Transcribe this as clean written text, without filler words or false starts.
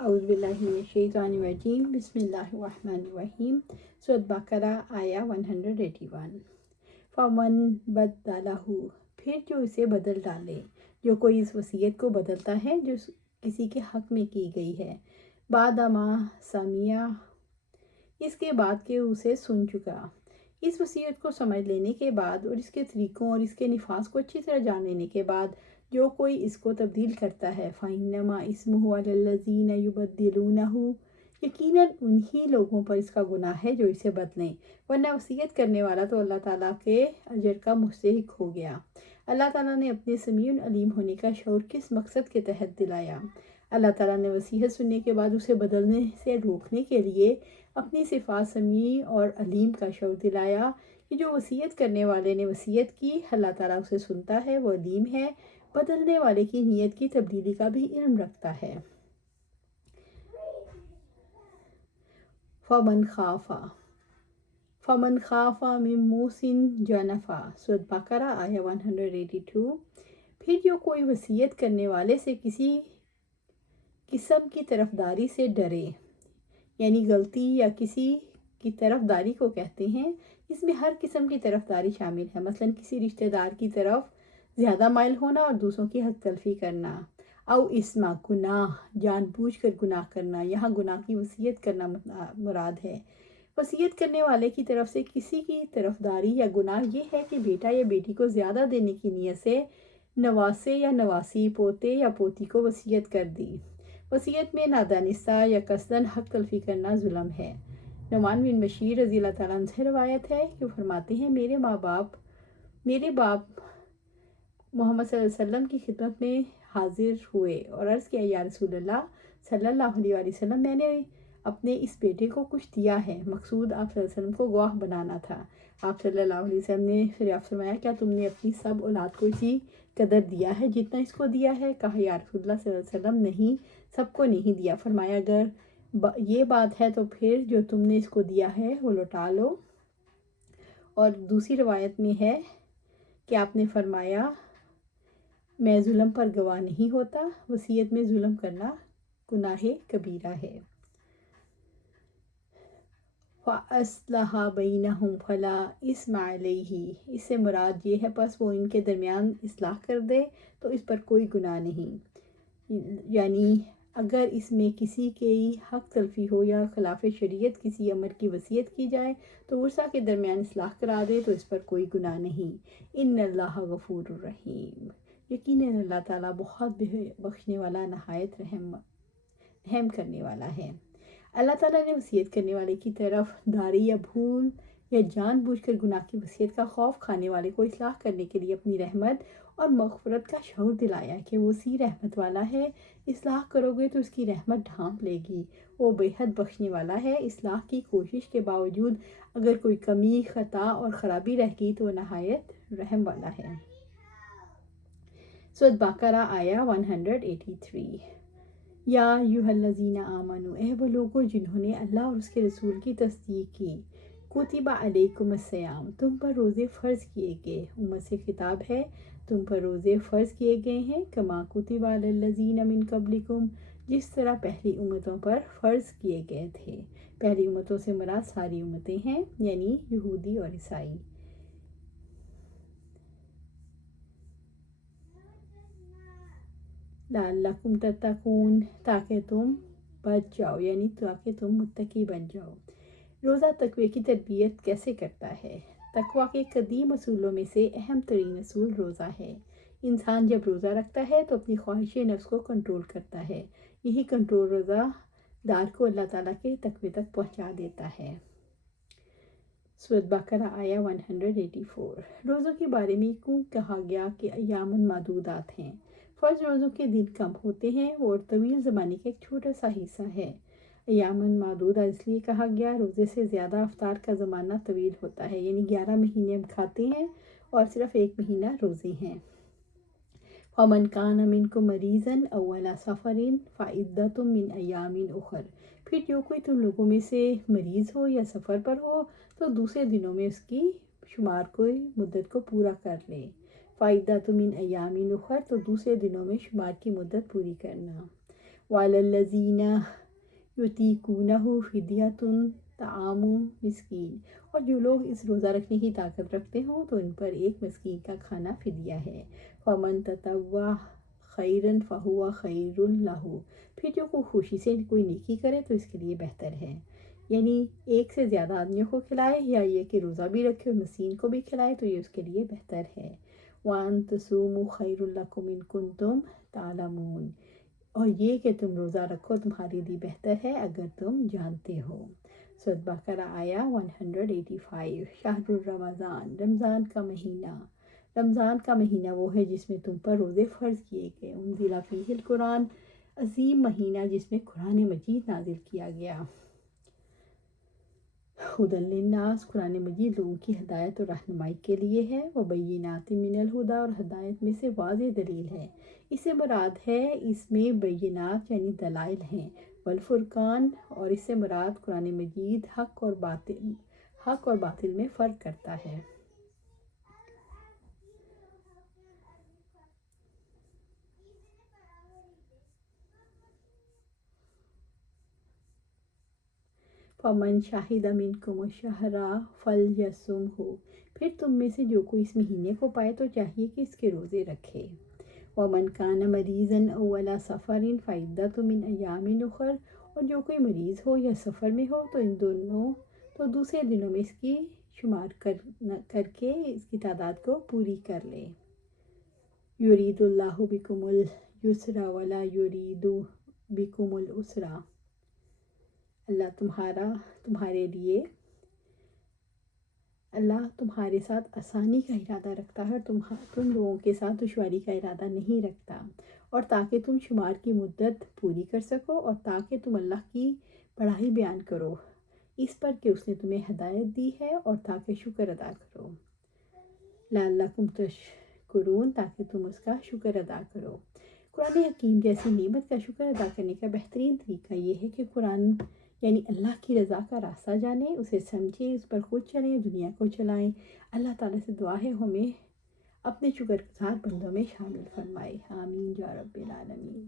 اعوذ باللہ من الشیطان الرجیم بسم اللہ الرحمن الرحیم سورۃ بقرہ آیا 181 فمن بدلہ پھر جو اسے بدل ڈالے، جو کوئی اس وصیت کو بدلتا ہے جو کسی کے حق میں کی گئی ہے، بعد ما سمع، اس کے بعد کہ اسے سن چکا، اس وصیت کو سمجھ لینے کے بعد اور اس کے طریقوں اور اس کے نفاذ کو اچھی طرح جان لینے کے بعد جو کوئی اس کو تبدیل کرتا ہے فَإِنَّمَا اسمہ علی الذین یبدلونہ، یقیناً انہی لوگوں پر اس کا گناہ ہے جو اسے بدلیں، ورنہ وصیت کرنے والا تو اللہ تعالیٰ کے اجر کا مستحق ہو گیا۔ اللہ تعالیٰ نے اپنے سمیع علیم ہونے کا شعور کس مقصد کے تحت دلایا؟ اللہ تعالیٰ نے وصیت سننے کے بعد اسے بدلنے سے روکنے کے لیے اپنی صفات سمیع اور علیم کا شعور دلایا کہ جو وصیت کرنے والے نے وصیت کی، اللہ تعالیٰ اسے سنتا ہے، وہ علیم ہے، بدلنے والے کی نیت کی تبدیلی کا بھی علم رکھتا ہے۔ فمن خاف من موص جنفا، سورۃ بقرہ آیا 182 پھر جو کوئی وصیت کرنے والے سے کسی قسم کی طرفداری سے ڈرے، یعنی غلطی یا کسی کی طرفداری کو کہتے ہیں، اس میں ہر قسم کی طرفداری شامل ہے، مثلا کسی رشتہ دار کی طرف زیادہ مائل ہونا اور دوسروں کی حق تلفی کرنا، او اسما گناہ، جان بوجھ کر گناہ کرنا، یہاں گناہ کی وصیت کرنا مراد ہے۔ وصیت کرنے والے کی طرف سے کسی کی طرفداری یا گناہ یہ ہے کہ بیٹا یا بیٹی کو زیادہ دینے کی نیت سے نواسے یا نواسی، پوتے یا پوتی کو وصیت کر دی۔ وصیت میں نادانستہ یا قصداً حق تلفی کرنا ظلم ہے۔ نعمان بن بشیر رضی اللہ تعالیٰ عنہ سے روایت ہے کہ وہ فرماتے ہیں میرے باپ محمد صلی اللہ علیہ وسلم کی خدمت میں حاضر ہوئے اور عرض کیا، یا رسول اللہ صلی اللہ علیہ وسلم، میں نے اپنے اس بیٹے کو کچھ دیا ہے، مقصود آپ صلی اللہ علیہ وسلم کو گواہ بنانا تھا۔ آپ صلی اللہ علیہ وسلم نے دریافت فرمایا، کیا تم نے اپنی سب اولاد کو اسی قدر دیا ہے جتنا اس کو دیا ہے؟ کہا، یا رسول اللہ صلی اللہ علیہ وسلم، نہیں، سب کو نہیں دیا۔ فرمایا، اگر یہ بات ہے تو پھر جو تم نے اس کو دیا ہے وہ لوٹا لو۔ اور دوسری روایت میں ہے کہ آپ نے فرمایا، میں ظلم پر گواہ نہیں ہوتا، وصیت میں ظلم کرنا گناہ کبیرہ ہے۔ فَأَصْلَحَ بَيْنَهُمْ فَلَا إِثْمَ عَلَيْهِ، اس سے مراد یہ ہے پس وہ ان کے درمیان اصلاح کر دے تو اس پر کوئی گناہ نہیں، یعنی اگر اس میں کسی کی حق تلفی ہو یا خلاف شریعت کسی امر کی وصیت کی جائے تو ورثہ کے درمیان اصلاح کرا دے تو اس پر کوئی گناہ نہیں۔ ان اللہ غفور الرحیم، یقیناً اللہ تعالیٰ بہت بخشنے والا، نہایت رحم کرنے والا ہے۔ اللہ تعالیٰ نے وصیت کرنے والے کی طرف داری یا بھول یا جان بوجھ کر گناہ کی وصیت کا خوف کھانے والے کو اصلاح کرنے کے لیے اپنی رحمت اور مغفرت کا شعور دلایا کہ وہ اسی رحمت والا ہے، اصلاح کرو گے تو اس کی رحمت ڈھانپ لے گی، وہ بے حد بخشنے والا ہے۔ اصلاح کی کوشش کے باوجود اگر کوئی کمی، خطا اور خرابی رہ گئی تو وہ نہایت رحم والا ہے۔ سورۃ بقرہ آیا 183 یا ایھا الذین آمنوا، اے وہ لوگو جنہوں نے اللہ اور اس کے رسول کی تصدیق کی، کتب علیکم الصیام، تم پر روزے فرض کیے گئے، امت سے خطاب ہے، تم پر روزے فرض کیے گئے ہیں، کما کتب علی الذین من قبلکم، جس طرح پہلی امتوں پر فرض کیے گئے تھے۔ پہلی امتوں سے مراد ساری امتیں ہیں، یعنی یہودی اور عیسائی۔ لعلکم تتقون، تاکہ تم بچ جاؤ، یعنی تاکہ تم متقی بن جاؤ۔ روزہ تقوی کی تربیت کیسے کرتا ہے؟ تقوی کے قدیم اصولوں میں سے اہم ترین اصول روزہ ہے۔ انسان جب روزہ رکھتا ہے تو اپنی خواہش نفس کو کنٹرول کرتا ہے، یہی کنٹرول روزہ دار کو اللہ تعالیٰ کے تقوی تک پہنچا دیتا ہے۔ سورۃ بقرہ آیا 184 روزوں کے بارے میں کیوں کہا گیا کہ ایام معدودات ہیں؟ فرض روزوں کے دن کم ہوتے ہیں اور طویل زمانے کا ایک چھوٹا سا حصہ ہے۔ ایام معدودہ اس لیے کہا گیا، روزے سے زیادہ افطار کا زمانہ طویل ہوتا ہے، یعنی 11 مہینے ہم کھاتے ہیں اور صرف 1 مہینہ روزے ہیں۔ فَمَنْ كَانَ مِنْكُمْ مَرِيضًا أَوْ عَلَىٰ سَفَرٍ فَعِدَّةٌ مِّنْ أَيَّامٍ أُخَرَ، پھر جو کوئی تم لوگوں میں سے مریض ہو یا سفر پر ہو تو دوسرے دنوں میں اس کی شمار کوئی مدت کو پورا کر لے۔ فَعِدَّةٌ مِّنْ أَيَّامٍ أُخَرَ، تو دوسرے دنوں میں شمار کی مدت پوری کرنا۔ وعلی الذین یطیقونہ فدیۃ طعام مسکین، اور جو لوگ اس روزہ رکھنے کی طاقت رکھتے ہوں تو ان پر ایک مسکین کا کھانا فدیہ ہے۔ فمن تطوع خیرا فہو خیر لہ، پھر جو کوئی خوشی سے کوئی نیکی کرے تو اس کے لیے بہتر ہے، یعنی ایک سے زیادہ آدمیوں کو کھلائے یا یہ کہ روزہ بھی رکھے اور مسکین کو بھی کھلائے تو یہ اس کے لیے بہتر ہے۔ وَأَن تَصُومُوا خَيْرٌ لَكُمْ إِن كُنتُمْ تَعْلَمُونَ، اور یہ کہ تم روزہ رکھو تمہارے لیے بہتر ہے اگر تم جانتے ہو۔ سورۃ بقرہ آیا 185۔ شہر الرمضان، رمضان کا مہینہ۔ رمضان کا مہینہ وہ ہے جس میں تم پر روزے فرض کیے گئے۔ انزل فیہ القرآن، عظیم مہینہ جس میں قرآن مجید نازل کیا گیا۔ ہدی للناس، قرآن مجید لوگوں کی ہدایت اور رہنمائی کے لیے ہے۔ وبینات من الہدی، اور ہدایت میں سے واضح دلیل ہے۔ اس سے مراد ہے اس میں بینات یعنی دلائل ہیں، والفرقان، اور اس سے مراد قرآن مجید حق اور باطل میں فرق کرتا ہے۔ فمن شہد منکم الشہر فلیصمہ، پھر تم میں سے جو کوئی اس مہینے کو پائے تو چاہیے کہ اس کے روزے رکھے۔ ومن کان مریضا او علی سفر فعدۃ من ایام اخر، اور جو کوئی مریض ہو یا سفر میں ہو تو دوسرے دنوں میں اس کی شمار کر کے اس کی تعداد کو پوری کر لے۔ یرید اللہ بکم الیسر ولا یرید بکم العسر، اللہ تمہارے ساتھ آسانی کا ارادہ رکھتا ہے، تم لوگوں کے ساتھ دشواری کا ارادہ نہیں رکھتا، اور تاکہ تم شمار کی مدت پوری کر سکو، اور تاکہ تم اللہ کی بڑائی بیان کرو اس پر کہ اس نے تمہیں ہدایت دی ہے، اور تاکہ شکر ادا کرو۔ لعلکم تشکرون، تاکہ تم اس کا شکر ادا کرو۔ قرآن حکیم جیسی نعمت کا شکر ادا کرنے کا بہترین طریقہ یہ ہے کہ قرآن یعنی اللہ کی رضا کا راستہ جانیں، اسے سمجھیں، اس پر خود چلیں، دنیا کو چلائیں۔ اللہ تعالیٰ سے دعا ہے ہمیں اپنے شکر گزار بندوں میں شامل فرمائے۔ آمین یا رب العالمین۔